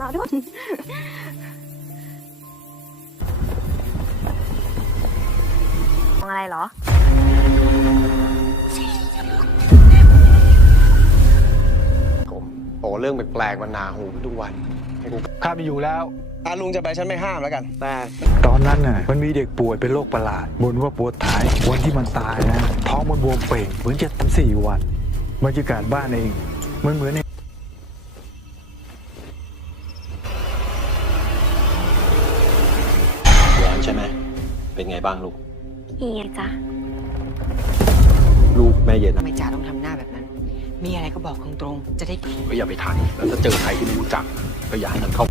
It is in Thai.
รอด้วยมองอะไรเหรอผมโอ้เรื่องแปลกๆมันหนาหูทุกวันให้กู ข้าไม่อยู่แล้ว ลุงจะไปฉันไม่ห้ามแล้วกันแต่ ตอนนั้นน่ะมันมีเด็กป่วยเป็นโรคประหลาดบ่นว่าปวดท้ายวันที่มันตายนะท้องมันบวมเป่งเหมือนจะตั้ง4 วันบรรยากาศบ้านเองมันเหมือนใน ร้อนใช่ไหม เป็นไงบ้างลูก เฮียจ้ะ ลูกแม่เย็น ทำไมจ่าต้องทำหน้าแบบนั้น มีอะไรก็บอกตรงๆ จะได้ ก็อย่าไปทันแล้วถ้าเจอใครที่ไม่รู้จัก ก็อย่าให้มันเข้า